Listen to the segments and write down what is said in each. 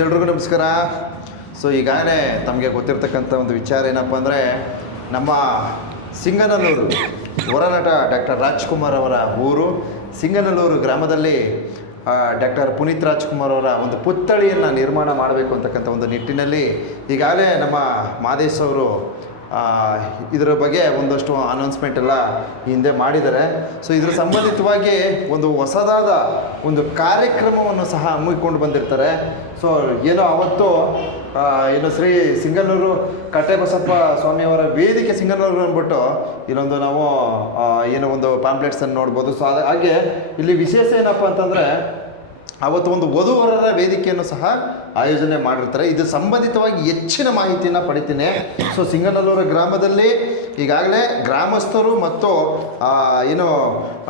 ಎಲ್ರಿಗೂ ನಮಸ್ಕಾರ. ಸೊ ಈಗಾಗಲೇ ತಮಗೆ ಗೊತ್ತಿರ್ತಕ್ಕಂಥ ಒಂದು ವಿಚಾರ ಏನಪ್ಪ ಅಂದರೆ, ನಮ್ಮ ಸಿಂಗನಲ್ಲೂರು ಹೊರನಟ ಡಾಕ್ಟರ್ ರಾಜ್ಕುಮಾರ್ ಅವರ ಊರು ಸಿಂಗನಲ್ಲೂರು ಗ್ರಾಮದಲ್ಲಿ ಡಾಕ್ಟರ್ ಪುನೀತ್ ರಾಜ್ಕುಮಾರ್ ಅವರ ಒಂದು ಪುತ್ಥಳಿಯನ್ನು ನಿರ್ಮಾಣ ಮಾಡಬೇಕು ಅಂತಕ್ಕಂಥ ಒಂದು ನಿಟ್ಟಿನಲ್ಲಿ ಈಗಾಗಲೇ ನಮ್ಮ ಮಾದೇಶ್ ಅವರು ಇದರ ಬಗ್ಗೆ ಒಂದಷ್ಟು ಅನೌನ್ಸ್ಮೆಂಟ್ ಎಲ್ಲ ಹಿಂದೆ ಮಾಡಿದ್ದಾರೆ. ಸೊ ಇದರ ಸಂಬಂಧಿತವಾಗಿ ಒಂದು ಹೊಸದಾದ ಒಂದು ಕಾರ್ಯಕ್ರಮವನ್ನು ಸಹ ಹಮ್ಮಿಕೊಂಡು ಬಂದಿರ್ತಾರೆ. ಸೊ ಏನೋ ಅವತ್ತು ಏನು ಶ್ರೀ ಸಿಂಗನೂರು ಕಟ್ಟೆಬಸಪ್ಪ ಸ್ವಾಮಿಯವರ ವೇದಿಕೆ ಸಿಂಗನೂರು ಅಂದ್ಬಿಟ್ಟು ಇಲ್ಲೊಂದು ನಾವು ಏನೋ ಒಂದು ಪಾಂಪ್ಲೆಟ್ಸನ್ನು ನೋಡ್ಬೋದು. ಸೊ ಹಾಗೆ ಇಲ್ಲಿ ವಿಶೇಷ ಏನಪ್ಪ ಅಂತಂದರೆ, ಅವತ್ತು ಒಂದು ವಧುವರರ ವೇದಿಕೆಯನ್ನು ಸಹ ಆಯೋಜನೆ ಮಾಡಿರ್ತಾರೆ. ಇದು ಸಂಬಂಧಿತವಾಗಿ ಹೆಚ್ಚಿನ ಮಾಹಿತಿಯನ್ನು ಪಡಿತೀನಿ. ಸೊ ಸಿಂಗನಲ್ಲೂರು ಗ್ರಾಮದಲ್ಲಿ ಈಗಾಗಲೇ ಗ್ರಾಮಸ್ಥರು ಮತ್ತು ಏನು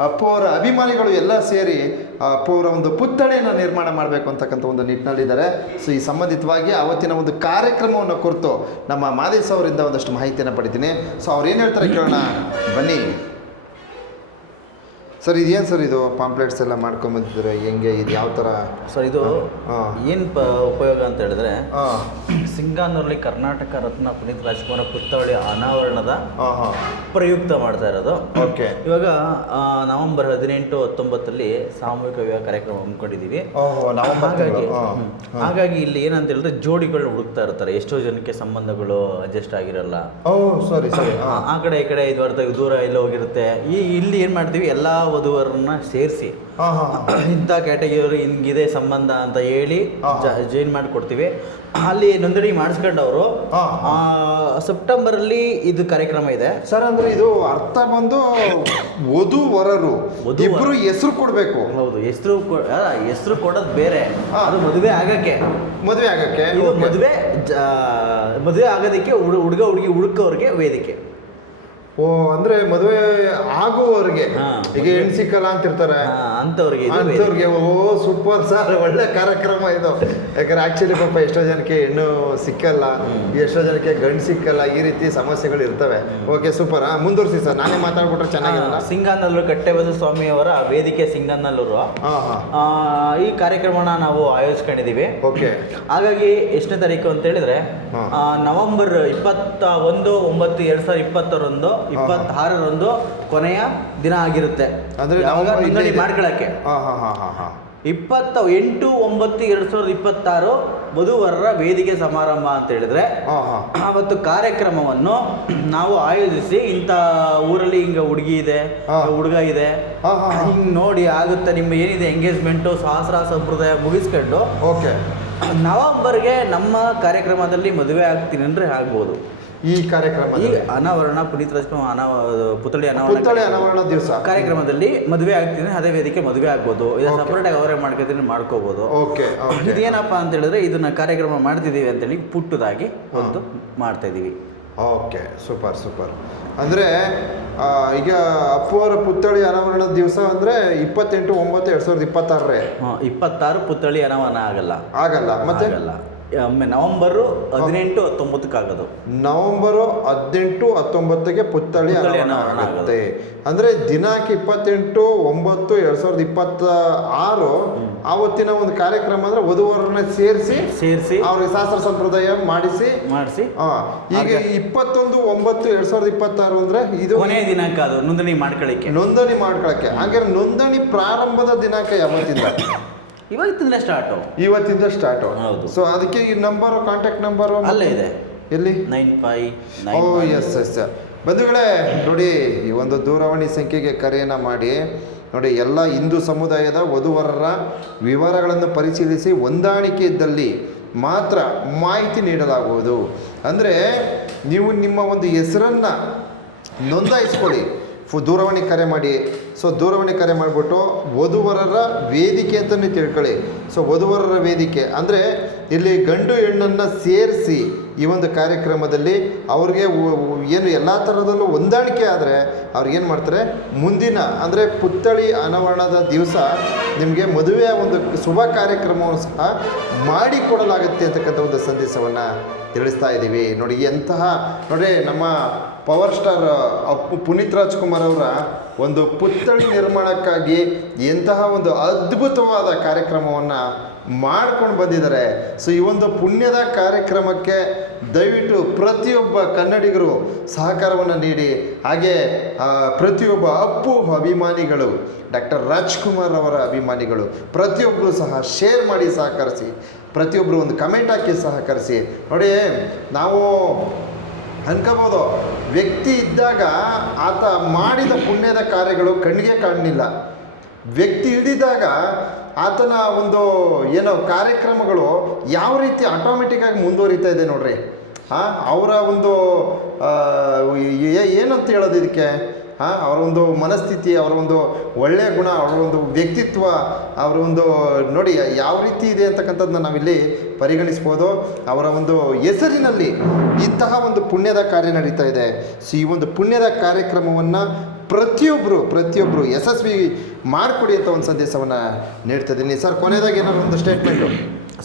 ಅಪ್ಪು ಅವರ ಅಭಿಮಾನಿಗಳು ಎಲ್ಲ ಸೇರಿ ಅಪ್ಪು ಅವರ ಒಂದು ಪುತ್ಥಳಿಯನ್ನು ನಿರ್ಮಾಣ ಮಾಡಬೇಕು ಅಂತಕ್ಕಂಥ ಒಂದು ನಿಟ್ಟಿನಲ್ಲಿದ್ದಾರೆ. ಸೊ ಈ ಸಂಬಂಧಿತವಾಗಿ ಅವತ್ತಿನ ಒಂದು ಕಾರ್ಯಕ್ರಮವನ್ನು ಕುರಿತು ನಮ್ಮ ಮಾದೇಶ್ ಅವರಿಂದ ಒಂದಷ್ಟು ಮಾಹಿತಿಯನ್ನು ಪಡಿತೀನಿ. ಸೊ ಅವ್ರು ಏನು ಹೇಳ್ತಾರೆ ಕೇಳೋಣ ಬನ್ನಿ. ಸರ್ ಇದೇನು ಸರ್ ಇದು ಪಾಂಪ್ಲೆಟ್ಸ್ ಎಲ್ಲ ಮಾಡ್ಕೊಂಬಂದಿದ್ರೆ ಹೆಂಗೆ, ಇದು ಯಾವ ಥರ ಸರ್? ಇದು ಏನು ಉಪಯೋಗ ಅಂತ ಹೇಳಿದ್ರೆ, ಸಿಂಗಾನೂರಲ್ಲಿ ಕರ್ನಾಟಕ ರತ್ನ ಪುನೀತ್ ರಾಜ್ಕುಮಾರ್ ಪುತ್ಥಳಿ ಅನಾವರಣದ ಪ್ರಯುಕ್ತ ಮಾಡ್ತಾ ಇರೋದು. ಓಕೆ. ಇವಾಗ ನವೆಂಬರ್ 18, 19 ಸಾಮೂಹಿಕ ವಿವಾಹ ಕಾರ್ಯಕ್ರಮ ಹಮ್ಮಿಕೊಂಡಿದ್ದೀವಿ. ಹಾಗಾಗಿ ಇಲ್ಲಿ ಏನಂತ ಹೇಳಿದ್ರೆ ಜೋಡಿಗಳು ಹುಡುಕ್ತಾ ಇರ್ತಾರೆ. ಎಷ್ಟೋ ಜನಕ್ಕೆ ಸಂಬಂಧಗಳು ಅಡ್ಜಸ್ಟ್ ಆಗಿರಲ್ಲ. ಸರಿ ಸರಿ. ಆ ಕಡೆ ಈ ಕಡೆ ಇದು ಬರ್ತಾ ದೂರ ಎಲ್ಲ ಹೋಗಿರುತ್ತೆ. ಇಲ್ಲಿ ಏನು ಮಾಡ್ತೀವಿ, ಎಲ್ಲ ವಧುವರನ್ನ ಸೇರಿಸಿ ಇಂಥ ಕ್ಯಾಟಗರಿ ಹಿಂಗಿದೆ ಸಂಬಂಧ ಅಂತ ಹೇಳಿ ಜಾಯಿನ್ ಮಾಡಿಕೊಡ್ತೀವಿ. ಅಲ್ಲಿ ನೋಂದಣಿ ಮಾಡಿಸ್ಕೊಂಡವರು ಸೆಪ್ಟೆಂಬರಲ್ಲಿ ಇದು ಕಾರ್ಯಕ್ರಮ ಇದೆ ಸರ್. ಅಂದ್ರೆ ಇದು ಅರ್ಥ ಬಂದು ವಧುವರರು ಇಬ್ರು ಹೆಸರು ಕೊಡಬೇಕು. ಹೌದು, ಹೆಸರು ಕೊಡೋದು ಬೇರೆ, ಅದು ಮದುವೆ ಆಗಕ್ಕೆ ಇದು ಮದುವೆ ಆಗೋದಕ್ಕೆ ಹುಡುಗ ಹುಡುಗಿ ಹುಡುಕವ್ರಿಗೆ ವೇದಿಕೆ. ಓ, ಅಂದ್ರೆ ಮದುವೆ ಆಗುವವರಿಗೆ, ಈಗ ಹೆಣ್ಣು ಸಿಕ್ಕಲ್ಲ ಅಂತಿರ್ತಾರೆ ಅಂಥವ್ರಿಗೆ. ಓ ಸೂಪರ್ ಸರ್, ಒಳ್ಳೆ ಕಾರ್ಯಕ್ರಮ ಇದು. ಯಾಕಂದ್ರೆ ಆಕ್ಚುಲಿ ಪಾಪ ಎಷ್ಟೋ ಜನಕ್ಕೆ ಹೆಣ್ಣು ಸಿಕ್ಕಲ್ಲ, ಎಷ್ಟೋ ಜನಕ್ಕೆ ಗಂಡು ಸಿಕ್ಕಲ್ಲ, ಈ ರೀತಿ ಸಮಸ್ಯೆಗಳು ಇರ್ತವೆ. Okay, super. ಮುಂದುವರಿಸಿ ಸರ್, ನಾನೇ ಮಾತಾಡ್ಬಿಟ್ರೆ ಚೆನ್ನಾಗಿರಲ್ಲ. ಸಿಂಗನಲ್ಲೂರು ಕಟ್ಟೆಬಸಪ್ಪ ಸ್ವಾಮಿಯವರ ವೇದಿಕೆ ಸಿಂಗನಲ್ಲೂರು ಈ ಕಾರ್ಯಕ್ರಮನ ನಾವು ಆಯೋಜಿಸ್ಕೊಂಡಿದ್ದೀವಿ. ಓಕೆ. ಹಾಗಾಗಿ ಎಷ್ಟನೇ ತಾರೀಕು ಅಂತ ಹೇಳಿದ್ರೆ ನವೆಂಬರ್ 21, 9, 2020 26 ಕೊನೆಯ ದಿನ ಆಗಿರುತ್ತೆ. ಅಂದ್ರೆ ನೋಂದಣಿ ಮಾಡ್ಕೊಳಕ್ಕೆ 28, 9, 2026 ವಧುವರರ ವೇದಿಕೆ ಸಮಾರಂಭ ಅಂತ ಹೇಳಿದ್ರೆ, ಅವತ್ತು ಕಾರ್ಯಕ್ರಮವನ್ನು ನಾವು ಆಯೋಜಿಸಿ ಇಂಥ ಊರಲ್ಲಿ ಹಿಂಗ ಹುಡುಗಿ ಇದೆ, ಹುಡುಗ ಇದೆ, ಹಿಂಗ್ ನೋಡಿ ಆಗುತ್ತೆ, ನಿಮ್ಮ ಏನಿದೆ ಎಂಗೇಜ್ಮೆಂಟು ಶಾಸ್ತ್ರ ಸಂಪ್ರದಾಯ ಮುಗಿಸ್ಕೊಂಡು ನವೆಂಬರ್ಗೆ ನಮ್ಮ ಕಾರ್ಯಕ್ರಮದಲ್ಲಿ ಮದುವೆ ಆಗ್ತೀನಿ ಅಂದ್ರೆ ಆಗ್ಬೋದು. ಈ ಕಾರ್ಯಕ್ರಮ ಈ ಅನಾವರಣ ಪುನೀತ್ ರಾಜ್ಕುಮಾರ್ ಪುತ್ಥಳಿ ಅನಾವರಣ ದಿವಸ ಕಾರ್ಯಕ್ರಮದಲ್ಲಿ ಮದುವೆ ಆಗ್ತೀನಿ, ಅದೇ ವೇದಿಕೆ ಮದುವೆ ಆಗ್ಬೋದು. ಇದು ಸಪರೇಟ್ ಆಗಿ ಅವರೇ ಮಾಡ್ಕೊತೀನಿ, ಮಾಡ್ಕೋಬಹುದು. ಇದೇನಪ್ಪ ಅಂತ ಹೇಳಿದ್ರೆ, ಇದನ್ನ ಕಾರ್ಯಕ್ರಮ ಮಾಡ್ತಿದೀವಿ ಅಂತೇಳಿ ಪುಟ್ಟದಾಗಿ ಒಂದು ಮಾಡ್ತಾ ಇದೀವಿ. Okay, super super. ಅಂದರೆ ಈಗ ಅಪ್ಪು ಅವರ ಪುತ್ಥಳಿ ಅನಾವರಣದ ದಿವಸ ಅಂದರೆ 28, 9, 2026 26 ಪುತ್ಥಳಿ ಅನಾವರಣ ಆಗಲ್ಲ ಮತ್ತೆ ನವೆಂಬರ್ 18, 19 ಆಗೋದು. ನವೆಂಬರ್ 18, 19 ಪುತ್ಥಳಿ ಅನಾವರಣ ಆಗುತ್ತೆ. ಅಂದರೆ ದಿನಾಂಕ 28, 9, 2026 ಆವತ್ತಿನ ಒಂದು ಕಾರ್ಯಕ್ರಮ ಅಂದರೆ ವಧುವರನ್ನ ಸೇರಿಸಿ ಅವ್ರಿಗೆ ಶಾಸ್ತ್ರ ಸಂಪ್ರದಾಯ ಮಾಡಿಸಿ ಈಗ 21, 9, 2026 ಅಂದರೆ ಇದು ಕೊನೆಯ ದಿನಾಂಕ. ಅದು ನೋಂದಣಿ ಮಾಡ್ಕೊಳ್ಳಿಕ್ಕೆ ಹಾಗಾದ್ರೆ ನೋಂದಣಿ ಪ್ರಾರಂಭದ ದಿನಾಂಕ ಯಾವತ್ತಿಂದ? ಇವತ್ತಿಂದ ಸ್ಟಾರ್ಟ್. ಹೌದು. ಸೊ ಅದಕ್ಕೆ ಈ ನಂಬರ್, ಕಾಂಟ್ಯಾಕ್ಟ್ ನಂಬರ್ ಅಲ್ಲೇ ಇದೆ. ಎಲ್ಲಿ? 95. ಎಸ್. ಬಂಧುಗಳೇ ನೋಡಿ, ಈ ಒಂದು ದೂರವಾಣಿ ಸಂಖ್ಯೆಗೆ ಕರೆಯನ್ನು ಮಾಡಿ ನೋಡಿ. ಎಲ್ಲ ಹಿಂದೂ ಸಮುದಾಯದ ವಧುವರರ ವಿವರಗಳನ್ನು ಪರಿಶೀಲಿಸಿ ಹೊಂದಾಣಿಕೆ ಇದ್ದಲ್ಲಿ ಮಾತ್ರ ಮಾಹಿತಿ ನೀಡಲಾಗುವುದು. ಅಂದರೆ ನೀವು ನಿಮ್ಮ ಒಂದು ಹೆಸರನ್ನು ನೋಂದಾಯಿಸ್ಕೊಳ್ಳಿ, ದೂರವಾಣಿ ಕರೆ ಮಾಡಿ. ಸೊ ದೂರವಾಣಿ ಕರೆ ಮಾಡಿಬಿಟ್ಟು ವಧುವರರ ವೇದಿಕೆ ಅಂತಲೇ ತಿಳ್ಕೊಳ್ಳಿ. ಸೊ ವಧುವರರ ವೇದಿಕೆ ಅಂದರೆ ಇಲ್ಲಿ ಗಂಡು ಹೆಣ್ಣನ್ನು ಸೇರಿಸಿ ಈ ಒಂದು ಕಾರ್ಯಕ್ರಮದಲ್ಲಿ ಅವ್ರಿಗೆ ಏನು ಎಲ್ಲ ಥರದಲ್ಲೂ ಹೊಂದಾಣಿಕೆ ಆದರೆ ಅವ್ರಿಗೇನು ಮಾಡ್ತಾರೆ, ಮುಂದಿನ ಅಂದರೆ ಪುತ್ಥಳಿ ಅನಾವರಣದ ದಿವಸ ನಿಮಗೆ ಮದುವೆಯ ಒಂದು ಶುಭ ಕಾರ್ಯಕ್ರಮವನ್ನು ಸಹ ಮಾಡಿಕೊಡಲಾಗುತ್ತೆ ಅಂತಕ್ಕಂಥ ಒಂದು ಸಂದೇಶವನ್ನು ತಿಳಿಸ್ತಾ ಇದ್ದೀವಿ. ನೋಡಿ, ಎಂತಹ ನೋಡಿ ನಮ್ಮ ಪವರ್ ಸ್ಟಾರ್ ಅಪ್ಪು ಪುನೀತ್ ರಾಜ್ಕುಮಾರ್ ಅವರ ಒಂದು ಪುತ್ಥಳಿ ನಿರ್ಮಾಣಕ್ಕಾಗಿ ಎಂತಹ ಒಂದು ಅದ್ಭುತವಾದ ಕಾರ್ಯಕ್ರಮವನ್ನು ಮಾಡ್ಕೊಂಡು ಬಂದಿದ್ದಾರೆ. ಸೊ ಈ ಒಂದು ಪುಣ್ಯದ ಕಾರ್ಯಕ್ರಮಕ್ಕೆ ದಯವಿಟ್ಟು ಪ್ರತಿಯೊಬ್ಬ ಕನ್ನಡಿಗರು ಸಹಕಾರವನ್ನು ನೀಡಿ, ಹಾಗೆ ಪ್ರತಿಯೊಬ್ಬ ಅಪ್ಪು ಅಭಿಮಾನಿಗಳು, ಡಾಕ್ಟರ್ ರಾಜ್ಕುಮಾರ್ ಅವರ ಅಭಿಮಾನಿಗಳು ಪ್ರತಿಯೊಬ್ಬರು ಸಹ ಶೇರ್ ಮಾಡಿ ಸಹಕರಿಸಿ, ಪ್ರತಿಯೊಬ್ಬರು ಒಂದು ಕಮೆಂಟ್ ಹಾಕಿ ಸಹಕರಿಸಿ. ನೋಡಿ, ನಾವು ಅನ್ಕೋಬೋದು ವ್ಯಕ್ತಿ ಇದ್ದಾಗ ಆತ ಮಾಡಿದ ಪುಣ್ಯದ ಕಾರ್ಯಗಳು ಕಣ್ಣಿಗೆ ಕಾಣಲಿಲ್ಲ, ವ್ಯಕ್ತಿ ಹಿಡಿದಾಗ ಆತನ ಒಂದು ಏನೋ ಕಾರ್ಯಕ್ರಮಗಳು ಯಾವ ರೀತಿ ಆಟೋಮೆಟಿಕ್ಕಾಗಿ ಮುಂದುವರಿತಾ ಇದೆ ನೋಡ್ರಿ. ಅವರ ಒಂದು ಏನಂತ ಹೇಳೋದು ಇದಕ್ಕೆ, ಅವರ ಒಂದು ಮನಸ್ಥಿತಿ, ಅವರ ಒಂದು ಒಳ್ಳೆಯ ಗುಣ, ಅವರ ಒಂದು ವ್ಯಕ್ತಿತ್ವ, ಅವರ ಒಂದು ನೋಡಿ ಯಾವ ರೀತಿ ಇದೆ ಅಂತಕ್ಕಂಥದ್ದನ್ನ ನಾವಿಲ್ಲಿ ಪರಿಗಣಿಸ್ಬೋದು. ಅವರ ಒಂದು ಹೆಸರಿನಲ್ಲಿ ಇಂತಹ ಒಂದು ಪುಣ್ಯದ ಕಾರ್ಯ ನಡೀತಾ ಇದೆ. ಸೊ ಈ ಒಂದು ಪುಣ್ಯದ ಕಾರ್ಯಕ್ರಮವನ್ನು ಪ್ರತಿಯೊಬ್ಬರು ಯಶಸ್ವಿ ಮಾಡಿಕೊಡಿ ಅಂತ ಒಂದು ಸಂದೇಶವನ್ನು ನೀಡ್ತಿದ್ದೀನಿ. ಸರ್, ಕೊನೆಯದಾಗಿ ಏನಾದ್ರು ಒಂದು ಸ್ಟೇಟ್ಮೆಂಟು.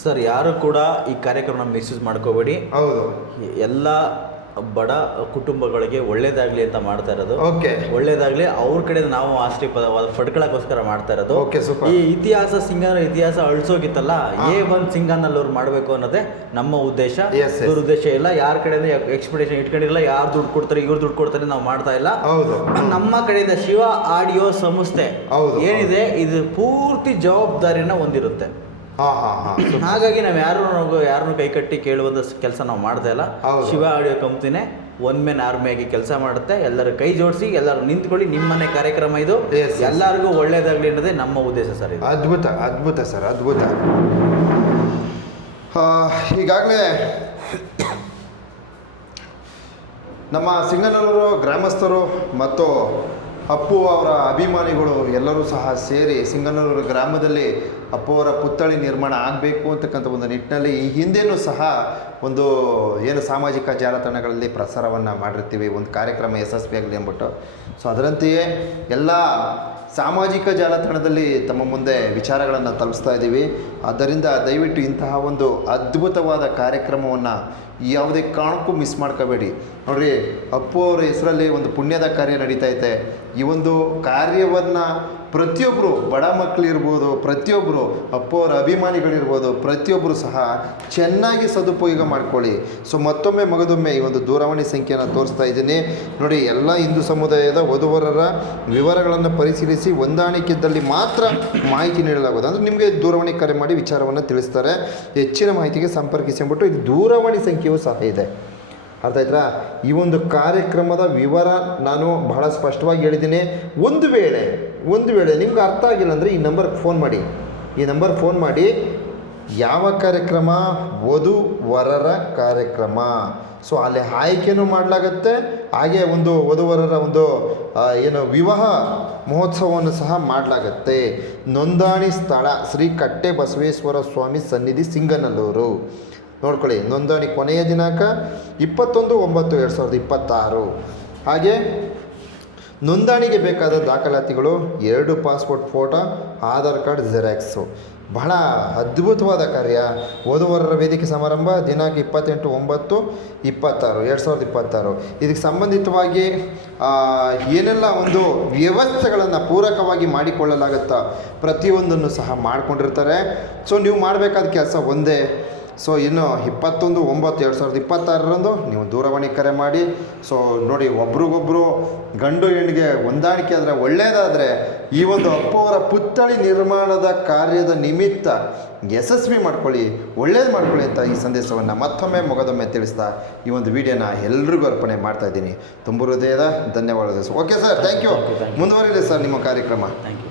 ಸರ್, ಯಾರು ಕೂಡ ಈ ಕಾರ್ಯಕ್ರಮನ ಮಿಸ್ಯೂಸ್ ಮಾಡ್ಕೋಬೇಡಿ. ಹೌದು, ಎಲ್ಲ ಬಡ ಕುಟುಂಬಗಳಿಗೆ ಒಳ್ಳೇದಾಗಲಿ ಅಂತ ಮಾಡ್ತಾ ಇರೋದು. ಓಕೆ, ಒಳ್ಳೇದಾಗಲಿ ಅವ್ರ ಕಡೆ ನಾವು ಆಶ್ರಯಪದವಾದ ಪಡ್ಕೊಳ್ಳೋಕ್ಕೋಸ್ಕರ ಮಾಡ್ತಾ ಇರೋದು. Okay, super. ಈ ಇತಿಹಾಸ ಅಳಿಸೋಗಿತ್ತಲ್ಲ, A1 ಸಿಂಗನಲ್ಲೂರು ಮಾಡಬೇಕು ಅನ್ನೋದೇ ನಮ್ಮ ಉದ್ದೇಶ. ಉದ್ದೇಶ ಇಲ್ಲ, ಯಾರ ಕಡೆಯಿಂದ ಎಕ್ಸ್ಪೆಕ್ಟೇಷನ್ ಇಟ್ಕೊಂಡಿಲ್ಲ, ಯಾರು ದುಡ್ಡು ಕೊಡ್ತಾರೆ ಇವ್ರು ದುಡ್ಡು ಕೊಡ್ತಾರೆ ನಾವು ಮಾಡ್ತಾ ಇಲ್ಲ. ಹೌದು, ನಮ್ಮ ಕಡೆಯಿಂದ ಶಿವ ಆಡಿಯೋ ಸಂಸ್ಥೆ ಏನಿದೆ ಇದು ಪೂರ್ತಿ ಜವಾಬ್ದಾರಿನ ಹೊಂದಿರುತ್ತೆ. ಹಾಗಾಗಿ ನಾವು ಯಾರನ್ನು ಕೈ ಕಟ್ಟಿ ಕೇಳುವಂಥ ಕೆಲಸ ನಾವು ಮಾಡ್ತಾ ಇಲ್ಲ. ಶಿವ ಆಡಿಯೋ ಕಂಪ್ನಿನೇ ಒನ್ ಮ್ಯಾನ್ ಆರ್ಮಿಯಾಗಿ ಕೆಲಸ ಮಾಡುತ್ತೆ. ಎಲ್ಲರೂ ಕೈ ಜೋಡಿಸಿ, ಎಲ್ಲರೂ ನಿಂತ್ಕೊಳ್ಳಿ, ನಿಮ್ಮನೆ ಕಾರ್ಯಕ್ರಮ ಇದು, ಎಲ್ಲರಿಗೂ ಒಳ್ಳೇದಾಗಲಿ ಅನ್ನೋದೇ ನಮ್ಮ ಉದ್ದೇಶ ಸರ್. ಇದು ಅದ್ಭುತ ಸರ್, ಅದ್ಭುತ. ಈಗಾಗಲೇ ನಮ್ಮ ಸಿಂಗನಲ್ಲೂರು ಗ್ರಾಮಸ್ಥರು ಮತ್ತು ಅಪ್ಪು ಅವರ ಅಭಿಮಾನಿಗಳು ಎಲ್ಲರೂ ಸಹ ಸೇರಿ ಸಿಂಗನಲ್ಲೂರು ಗ್ರಾಮದಲ್ಲಿ ಅಪ್ಪು ಅವರ ಪುತ್ಥಳಿ ನಿರ್ಮಾಣ ಆಗಬೇಕು ಅಂತಕ್ಕಂಥ ಒಂದು ನಿಟ್ಟಿನಲ್ಲಿ ಈ ಹಿಂದೆಯೂ ಸಹ ಒಂದು ಏನು ಸಾಮಾಜಿಕ ಜಾಲತಾಣಗಳಲ್ಲಿ ಪ್ರಸಾರವನ್ನು ಮಾಡಿರ್ತೀವಿ, ಒಂದು ಕಾರ್ಯಕ್ರಮ ಯಶಸ್ವಿಯಾಗಲಿ ಅಂದ್ಬಿಟ್ಟು. ಸೊ ಅದರಂತೆಯೇ ಎಲ್ಲ ಸಾಮಾಜಿಕ ಜಾಲತಾಣದಲ್ಲಿ ತಮ್ಮ ಮುಂದೆ ವಿಚಾರಗಳನ್ನು ತಲುಪಿಸ್ತಾ ಇದ್ದೀವಿ. ಆದ್ದರಿಂದ ದಯವಿಟ್ಟು ಇಂತಹ ಒಂದು ಅದ್ಭುತವಾದ ಕಾರ್ಯಕ್ರಮವನ್ನು ಯಾವುದೇ ಕಾರಣಕ್ಕೂ ಮಿಸ್ ಮಾಡ್ಕೋಬೇಡಿ. ನೋಡಿರಿ, ಅಪ್ಪು ಅವರ ಹೆಸರಲ್ಲಿ ಒಂದು ಪುಣ್ಯದ ಕಾರ್ಯ ನಡೀತಾ ಇದೆ. ಈ ಒಂದು ಕಾರ್ಯವನ್ನು ಪ್ರತಿಯೊಬ್ಬರು, ಬಡ ಮಕ್ಕಳಿರ್ಬೋದು, ಪ್ರತಿಯೊಬ್ಬರು ಅಪ್ಪು ಅವರ ಅಭಿಮಾನಿಗಳಿರ್ಬೋದು, ಪ್ರತಿಯೊಬ್ಬರು ಸಹ ಚೆನ್ನಾಗಿ ಸದುಪಯೋಗ ಮಾಡ್ಕೊಳ್ಳಿ. ಸೊ ಮತ್ತೊಮ್ಮೆ ಮಗದೊಮ್ಮೆ ಈ ಒಂದು ದೂರವಾಣಿ ಸಂಖ್ಯೆಯನ್ನು ತೋರಿಸ್ತಾ ಇದ್ದೀನಿ ನೋಡಿ. ಎಲ್ಲ ಹಿಂದೂ ಸಮುದಾಯದ ವಧುವರರ ವಿವರಗಳನ್ನು ಪರಿಶೀಲಿಸಿ ಹೊಂದಾಣಿಕೆಯಲ್ಲಿ ಮಾತ್ರ ಮಾಹಿತಿ ನೀಡಲಾಗುವುದು. ಅಂದರೆ ನಿಮಗೆ ದೂರವಾಣಿ ಕರೆ ಮಾಡಿ ವಿಚಾರವನ್ನು ತಿಳಿಸ್ತಾರೆ. ಹೆಚ್ಚಿನ ಮಾಹಿತಿಗೆ ಸಂಪರ್ಕಿಸಿ ಅಂದ್ಬಿಟ್ಟು ಇದು ದೂರವಾಣಿ ಸಂಖ್ಯೆಯೂ ಸಹ ಇದೆ. ಅರ್ಥ ಆಯ್ತಾ? ಈ ಒಂದು ಕಾರ್ಯಕ್ರಮದ ವಿವರ ನಾನು ಬಹಳ ಸ್ಪಷ್ಟವಾಗಿ ಹೇಳಿದ್ದೀನಿ. ಒಂದು ವೇಳೆ ನಿಮ್ಗೆ ಅರ್ಥ ಆಗಿಲ್ಲ ಅಂದರೆ ಈ ನಂಬರ್ಗೆ ಫೋನ್ ಮಾಡಿ. ಈ ನಂಬರ್ ಫೋನ್ ಮಾಡಿ, ಯಾವ ಕಾರ್ಯಕ್ರಮ? ವಧು ವರರ ಕಾರ್ಯಕ್ರಮ. ಸೊ ಅಲ್ಲಿ ಆಯ್ಕೆನೂ ಮಾಡಲಾಗತ್ತೆ, ಹಾಗೆ ಒಂದು ವಧುವರರ ಒಂದು ಏನು ವಿವಾಹ ಮಹೋತ್ಸವವನ್ನು ಸಹ ಮಾಡಲಾಗತ್ತೆ. ನೋಂದಣಿ ಸ್ಥಳ ಶ್ರೀ ಕಟ್ಟೆ ಬಸವೇಶ್ವರ ಸ್ವಾಮಿ ಸನ್ನಿಧಿ ಸಿಂಗನಲ್ಲೂರು. ನೋಡ್ಕೊಳ್ಳಿ, ನೋಂದಣಿ ಕೊನೆಯ ದಿನಾಂಕ 21/9/2026. ಹಾಗೆ ನೋಂದಣಿಗೆ ಬೇಕಾದ ದಾಖಲಾತಿಗಳು 2 passport photo, Aadhaar card xerox. ಬಹಳ ಅದ್ಭುತವಾದ ಕಾರ್ಯ. ವಧುವರರ ವೇದಿಕೆ ಸಮಾರಂಭ ದಿನಾಂಕ 28/9/2026. ಇದಕ್ಕೆ ಸಂಬಂಧಿತವಾಗಿ ಏನೆಲ್ಲ ಒಂದು ವ್ಯವಸ್ಥೆಗಳನ್ನು ಪೂರಕವಾಗಿ ಮಾಡಿಕೊಳ್ಳಲಾಗುತ್ತಾ ಪ್ರತಿಯೊಂದನ್ನು ಸಹ ಮಾಡಿಕೊಂಡಿರ್ತಾರೆ. ಸೊ ನೀವು ಮಾಡಬೇಕಾದ ಕೆಲಸ ಒಂದೇ. ಸೊ ಇನ್ನು 21/9/2026 ನೀವು ದೂರವಾಣಿ ಕರೆ ಮಾಡಿ. ಸೊ ನೋಡಿ, ಒಬ್ರಿಗೊಬ್ಬರು ಗಂಡು ಹೆಣ್ಣಿಗೆ ಹೊಂದಾಣಿಕೆ ಆದರೆ ಒಳ್ಳೆಯದಾದರೆ ಈ ಒಂದು ಅಪ್ಪು ಅವರ ಪುತ್ಥಳಿ ನಿರ್ಮಾಣದ ಕಾರ್ಯದ ನಿಮಿತ್ತ ಯಶಸ್ವಿ ಮಾಡ್ಕೊಳ್ಳಿ, ಒಳ್ಳೇದು ಮಾಡ್ಕೊಳ್ಳಿ ಅಂತ ಈ ಸಂದೇಶವನ್ನು ಮತ್ತೊಮ್ಮೆ ಮೊಗದೊಮ್ಮೆ ತಿಳಿಸ್ತಾ ಈ ಒಂದು ವಿಡಿಯೋನ ಎಲ್ರಿಗೂ ಅರ್ಪಣೆ ಮಾಡ್ತಾ ಇದ್ದೀನಿ. ತುಂಬ ಹೃದಯದ ಧನ್ಯವಾದಗಳು. Okay sir, thank you. ಮುಂದುವರಿಲಿ ಸರ್ ನಿಮ್ಮ ಕಾರ್ಯಕ್ರಮ. Thank you.